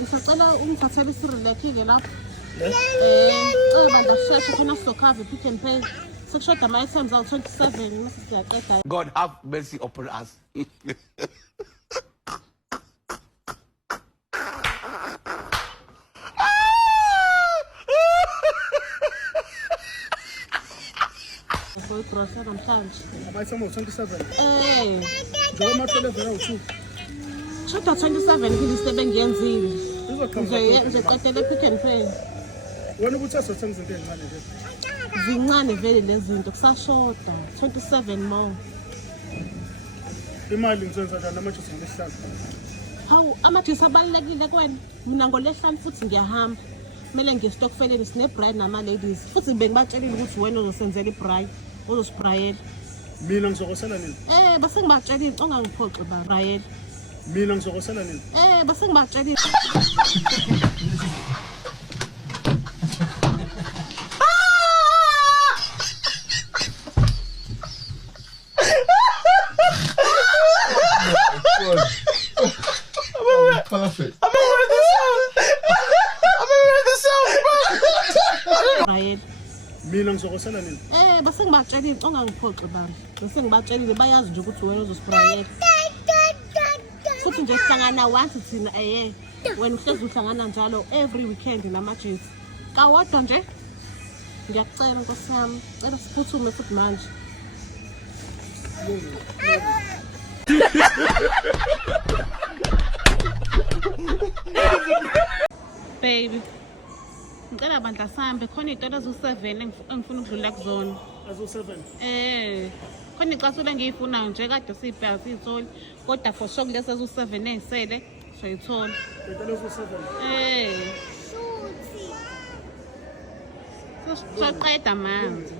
ngisacela ungithathele isirilekhi-ke lapho. Bandla sheshe khona sizokhava i-Pick n Pay. Sekushoda ama-items awu-27 mase siyaqeda. God have mercy upon us. Grocery namhlanje. Ama-item awu-27. Njengoba mathole vele awu-2. Shoda 27 ngiliste bengiyenzile. Nje qedele Pick n Pay. Wena ukuthi azothenga izinto ezincane nje. Zincane vele lezi zinto kusashoda 27 more. Imali ngizoyenza njani amajisi ngolesihlanu? Hawu amajisi abalulekile kuwena. Mina ngolesihlanu futhi ngiyahamba. Kumele ngiye-stockfeleni sine-bride nama-ladies. Futhi bengibatshelile ukuthi wena uzosenzela i-bride, uzosibrayela. Mina ngizokosela nini? Base ngibatshelile ungangiphoxi ba-brayela. Mina ngizokosela nini? Base ngibatshelile. Perfect. I'm gonna wear this out, bro. Brayela. Mina ngizokosela nini? Base ngibatshelile ungangiphoxi bami. Base ngibatshelile bayazi nje ukuthi wena uzosibrayela. Futhi nje sihlangana once thina wena uhlezi uhlangana njalo every weekend namajisi. Kawodwa nje. Ngiyakucela Nkosi yami, cela siphuthume futhi manje. Baby. Ngicela bandla sambe khona izitolo ezu7 engifuna ukudlula kuzona. Azu-7. Khona icasula engiyifunayo nje kade sibheka sizitholi kodwa for sure kulesi ezu7 ezisele soyithola. Izitolo ezu-7. Soqeda manje.